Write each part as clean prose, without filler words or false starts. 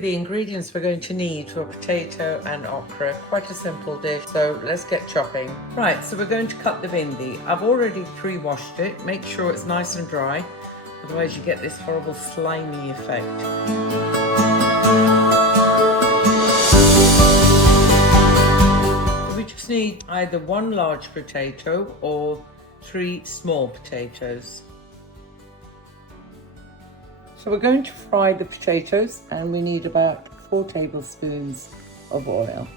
the ingredients we're going to need for potato and okra. Quite a simple dish, so let's get chopping. Right, so we're going to cut the bhindi. I've already pre-washed it. Make sure it's nice and dry, otherwise you get this horrible slimy effect. We just need either one large potato or 3 small potatoes. So we're going to fry the potatoes, and we need about 4 tablespoons of oil.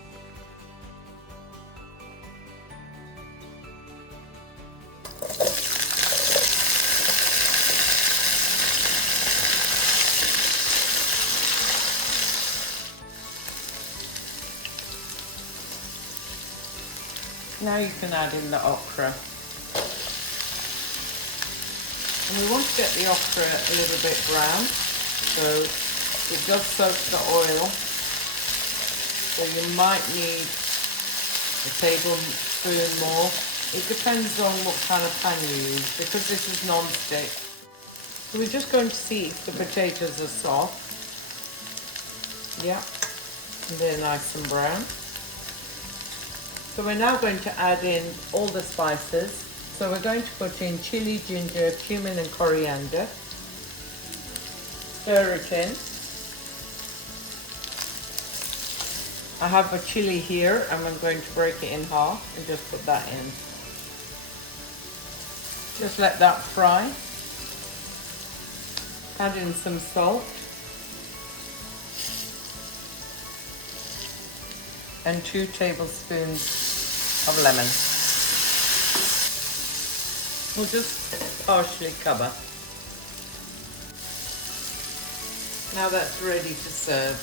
Now you can add in the okra. And we want to get the okra a little bit brown, so it does soak the oil. So you might need a tablespoon more. It depends on what kind of pan you use, because this is non-stick. So we're just going to see if the potatoes are soft. Yeah, and they're nice and brown. So we're now going to add in all the spices. So we're going to put in chili, ginger, cumin and coriander. Stir it in. I have a chili here and I'm going to break it in half and just put that in. Just let that fry. Add in some salt. And 2 tablespoons of lemon. We'll just partially cover. Now that's ready to serve.